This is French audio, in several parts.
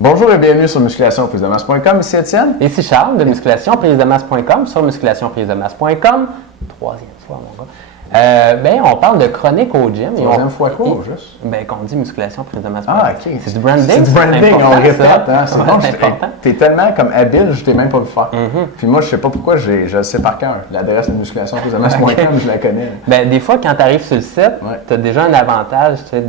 Bonjour et bienvenue sur musculationprisemasse.com. Ici Étienne. Ici Charles de musculationprisemasse.com sur musculationprisemasse.com. Troisième fois, mon gars. On parle de chronique au gym. Troisième fois quoi, juste? Qu'on dit musculationprisemasse.com. Ah, OK. C'est du branding. C'est du branding, on répète. Hein? C'est bon, important. T'es tellement comme habile, je t'ai même pas vu faire. Puis moi, je sais pas pourquoi, je le sais par cœur. L'adresse de musculationprisemasse.com, je la connais. Des fois, quand tu arrives sur le site, Ouais. tu as déjà un avantage, tu sais,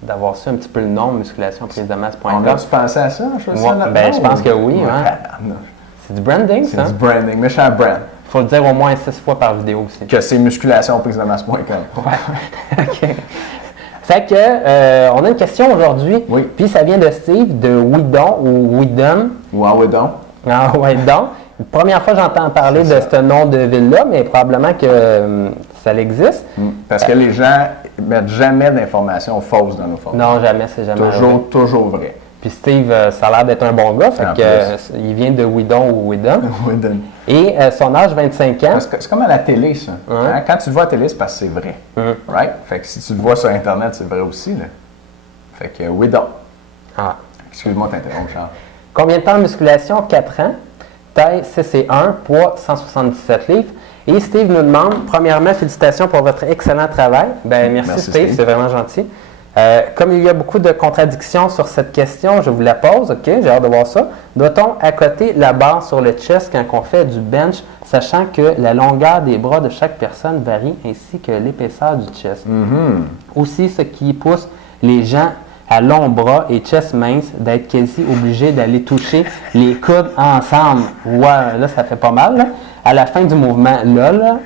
d'avoir ça un petit peu le nom, musculationprisemasse.com. On a-tu pensé à ça? Je pense que oui. Hein? C'est du branding, ça. C'est du branding, méchant brand. Il faut le dire au moins 6 fois par vidéo aussi. Que c'est musculationprisemasse.com. Ouais. OK. Fait que, on a une question aujourd'hui. Oui. Puis ça vient de Steve de Widon ou Widom. Wow, donc. Ah, Widon. Première fois que j'entends parler de ce nom de ville-là, mais probablement que ça existe. Parce que les gens mettent jamais d'informations fausses dans nos formes. Non, jamais, c'est jamais arrivé. Toujours vrai. Puis Steve, ça a l'air d'être un bon gars, fait que, il vient de Widon ou Widom. Et son âge, 25 ans. C'est comme à la télé, ça. Ouais. Hein? Quand tu le vois à la télé, c'est parce que c'est vrai. Right? Fait que si tu le vois sur Internet, c'est vrai aussi. Là. Fait que Widom. Ah. Excuse-moi t'interrompre, Charles. Combien de temps de musculation? 4 ans. Taille CC1, poids 177 livres. Et Steve nous demande, premièrement, félicitations pour votre excellent travail. Merci Steve, c'est vraiment gentil. Comme il y a beaucoup de contradictions sur cette question, je vous la pose, OK, j'ai hâte de voir ça. Doit-on accoter la barre sur le chest quand on fait du bench, sachant que la longueur des bras de chaque personne varie ainsi que l'épaisseur du chest? Aussi, ce qui pousse les gens à longs bras et chest mince d'être quasi obligés d'aller toucher les coudes ensemble. Ouais, là, ça fait pas mal. Là. À la fin du mouvement, là.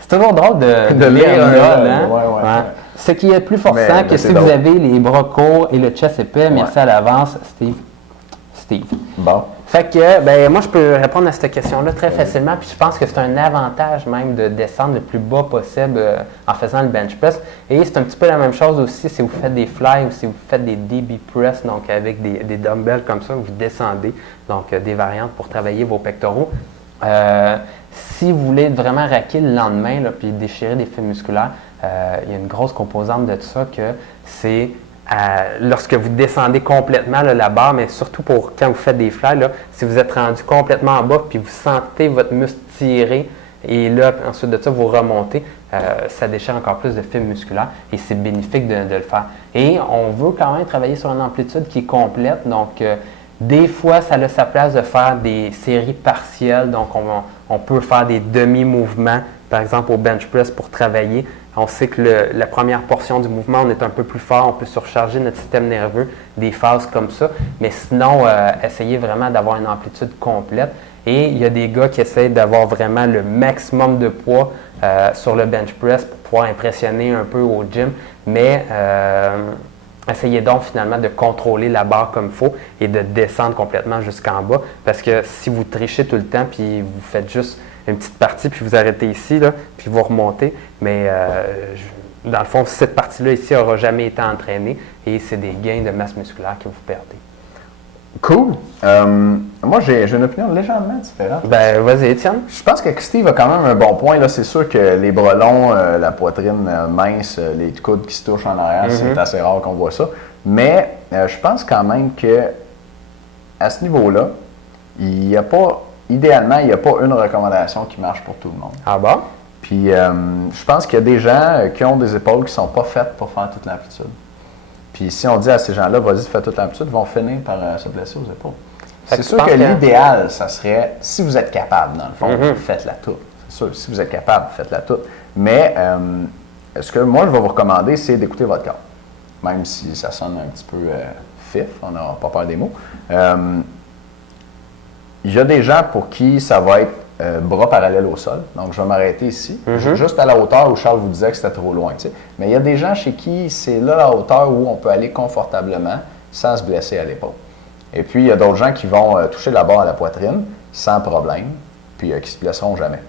C'est toujours drôle de lire là. Ouais. Ce qui est plus forçant que si vous avez les bras courts et le chest épais. Merci à l'avance, Steve. Bon. Fait que, moi, je peux répondre à cette question-là très facilement. Puis je pense que c'est un avantage même de descendre le plus bas possible en faisant le bench press. Et c'est un petit peu la même chose aussi si vous faites des fly ou si vous faites des DB press, donc avec des dumbbells comme ça, vous descendez, donc des variantes pour travailler vos pectoraux. Si vous voulez vraiment raquer le lendemain là, puis déchirer des fibres musculaires, il y a une grosse composante de ça que c'est lorsque vous descendez complètement là, la barre, mais surtout pour quand vous faites des fly, là, si vous êtes rendu complètement en bas puis vous sentez votre muscle tirer et là, ensuite de ça, vous remontez, ça déchire encore plus de fibres musculaires et c'est bénéfique de le faire. Et on veut quand même travailler sur une amplitude qui est complète, donc des fois, ça a sa place de faire des séries partielles, donc on peut faire des demi-mouvements, par exemple au bench press pour travailler. On sait que la première portion du mouvement, on est un peu plus fort, on peut surcharger notre système nerveux, des phases comme ça, mais sinon, essayez vraiment d'avoir une amplitude complète. Et il y a des gars qui essayent d'avoir vraiment le maximum de poids sur le bench press pour pouvoir impressionner un peu au gym, mais essayez donc finalement de contrôler la barre comme il faut et de descendre complètement jusqu'en bas, parce que si vous trichez tout le temps puis vous faites juste une petite partie, puis vous arrêtez ici, là, puis vous remontez. Mais dans le fond, cette partie-là ici n'aura jamais été entraînée et c'est des gains de masse musculaire que vous perdez. Cool. Moi, j'ai une opinion légèrement différente. Vas-y, Étienne. Je pense que Steve a quand même un bon point. Là, c'est sûr que les bras longs, la poitrine mince, les coudes qui se touchent en arrière, c'est assez rare qu'on voit ça. Mais je pense quand même que à ce niveau-là, il n'y a pas... Idéalement, il n'y a pas une recommandation qui marche pour tout le monde. Ah bon? Puis, je pense qu'il y a des gens qui ont des épaules qui ne sont pas faites pour faire toute l'amplitude. Puis, si on dit à ces gens-là, vas-y, fais toute l'amplitude, ils vont finir par se blesser aux épaules. C'est sûr que l'idéal, ça serait, si vous êtes capable, dans le fond, faites-la toute. C'est sûr, si vous êtes capable, faites-la toute. Mais, ce que moi, je vais vous recommander, c'est d'écouter votre corps. Même si ça sonne un petit peu fif, on n'a pas peur des mots. Il y a des gens pour qui ça va être bras parallèles au sol. Donc, je vais m'arrêter ici, juste à la hauteur où Charles vous disait que c'était trop loin. T'sais. Mais il y a des gens chez qui c'est là la hauteur où on peut aller confortablement sans se blesser à l'épaule. Et puis, il y a d'autres gens qui vont toucher la barre à la poitrine sans problème, puis qui ne se blesseront jamais.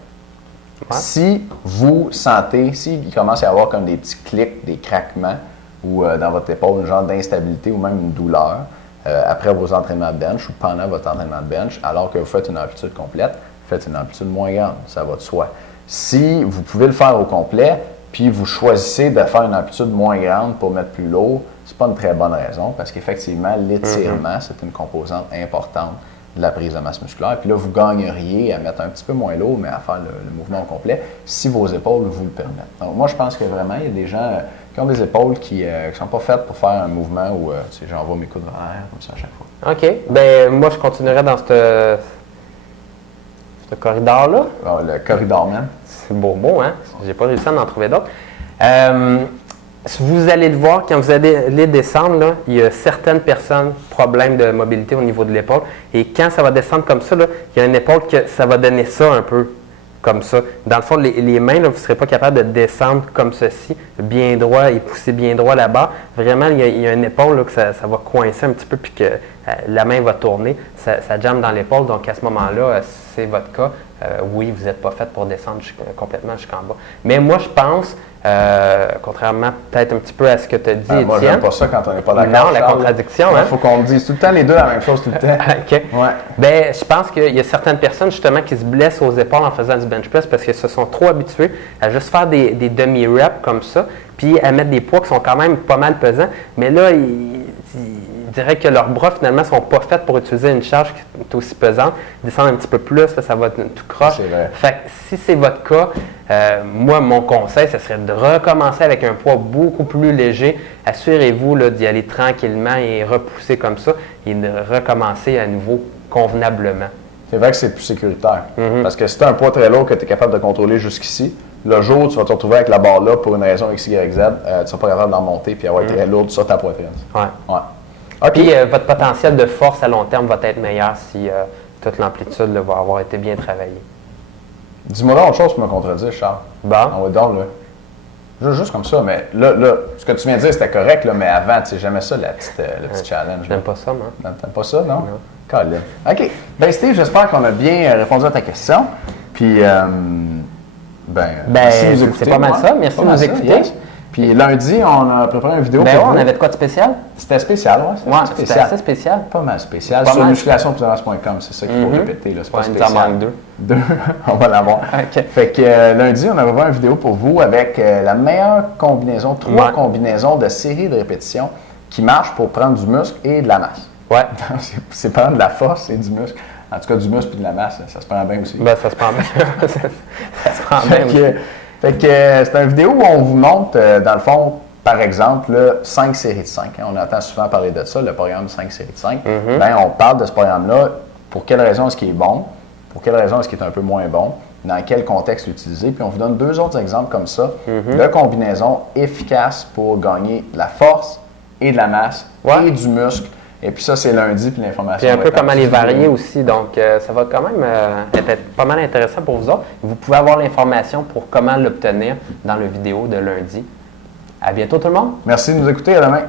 Ouais. Si vous sentez, s'il commence à y avoir comme des petits clics, des craquements, ou dans votre épaule, un genre d'instabilité ou même une douleur, après vos entraînements de bench ou pendant votre entraînement de bench, alors que vous faites une amplitude complète, faites une amplitude moins grande, ça va de soi. Si vous pouvez le faire au complet, puis vous choisissez de faire une amplitude moins grande pour mettre plus lourd, c'est pas une très bonne raison parce qu'effectivement, l'étirement, c'est une composante importante de la prise de masse musculaire. Puis là, vous gagneriez à mettre un petit peu moins lourd, mais à faire le mouvement au complet si vos épaules vous le permettent. Donc, moi, je pense que vraiment, il y a des gens qui ont des épaules qui ne sont pas faites pour faire un mouvement où j'envoie mes coups de verre comme ça à chaque fois. OK. Ben moi, je continuerai dans ce corridor-là. Alors, le corridor même. C'est beau mot, hein? J'ai pas réussi à en trouver d'autres. Vous allez le voir, quand vous allez descendre, là, il y a certaines personnes, problèmes de mobilité au niveau de l'épaule. Et quand ça va descendre comme ça, là, il y a une épaule que ça va donner ça un peu, comme ça. Dans le fond, les mains, là, vous ne serez pas capable de descendre comme ceci, bien droit et pousser bien droit là-bas. Vraiment, il y a une épaule là, que ça va coincer un petit peu, puis que la main va tourner. Ça jamme dans l'épaule. Donc, à ce moment-là, c'est votre cas. Oui, vous n'êtes pas fait pour descendre complètement jusqu'en bas. Mais moi, je pense, contrairement peut-être un petit peu à ce que tu as dit, Étienne. Moi, j'aime pas ça quand on n'est pas d'accord. Non, la contradiction. Il faut qu'on me dise tout le temps les deux la même chose tout le temps. OK. Ouais. Ben, je pense qu'il y a certaines personnes, justement, qui se blessent aux épaules en faisant du bench press parce qu'elles se sont trop habituées à juste faire des demi-reps comme ça, puis à mettre des poids qui sont quand même pas mal pesants. Mais là, ils diraient que leurs bras, finalement, ne sont pas faits pour utiliser une charge qui est aussi pesante. Descendre un petit peu plus, là, ça va tout croche. C'est vrai. Fait que si c'est votre cas, moi, mon conseil, ce serait de recommencer avec un poids beaucoup plus léger. Assurez-vous là, d'y aller tranquillement et repousser comme ça et de recommencer à nouveau convenablement. C'est vrai que c'est plus sécuritaire. Parce que si tu as un poids très lourd que tu es capable de contrôler jusqu'ici, le jour où tu vas te retrouver avec la barre là pour une raison X, Y, Z, tu ne seras pas capable d'en monter et avoir très lourde sur ta poitrine. Ouais. Ouais. OK. Puis votre potentiel de force à long terme va être meilleur si toute l'amplitude là, va avoir été bien travaillée. Dis-moi là autre chose pour me contredire, Charles. Bon. On va donc, là. Juste comme ça, mais là, ce que tu viens de dire, c'était correct, là, mais avant, tu sais, j'aimais ça, le petit challenge. Je n'aime pas ça, moi. T'aimes pas ça, non? Colin. OK. Ben Steve, j'espère qu'on a bien répondu à ta question. Puis, merci de nous écouter. C'est pas mal ça. Merci de nous écouter. Yes. Puis lundi, on a préparé une vidéo Ben pour ouais, vous. on avait de quoi de spécial? C'était spécial, ouais. C'était assez spécial. Pas mal spécial. Pas Sur mal. musculationpuissance.com, c'est ça qu'il faut répéter. Là. C'est pas Ouais, il nous en spécial. manque deux. Deux, on va l'avoir. OK. Fait que lundi, on a préparé une vidéo pour vous avec la meilleure combinaison, 3 combinaisons de séries de répétitions qui marchent pour prendre du muscle et de la masse. Ouais. C'est prendre de la force et du muscle. En tout cas, du muscle et de la masse, ça se prend bien aussi. Ben, ça se prend bien. ça se prend bien aussi. Fait que c'est une vidéo où on vous montre, dans le fond, par exemple, 5 séries de 5. On entend souvent parler de ça, le programme 5 séries de 5. Ben, on parle de ce programme-là, pour quelle raison est-ce qu'il est bon, pour quelle raison est-ce qu'il est un peu moins bon, dans quel contexte l'utiliser. Puis on vous donne 2 autres exemples comme ça de combinaisons efficaces pour gagner de la force et de la masse et du muscle. Et puis ça, c'est lundi, puis l'information. Puis un peu comment les varier aussi. Donc, ça va quand même être pas mal intéressant pour vous autres. Vous pouvez avoir l'information pour comment l'obtenir dans la vidéo de lundi. À bientôt tout le monde. Merci de nous écouter. À demain.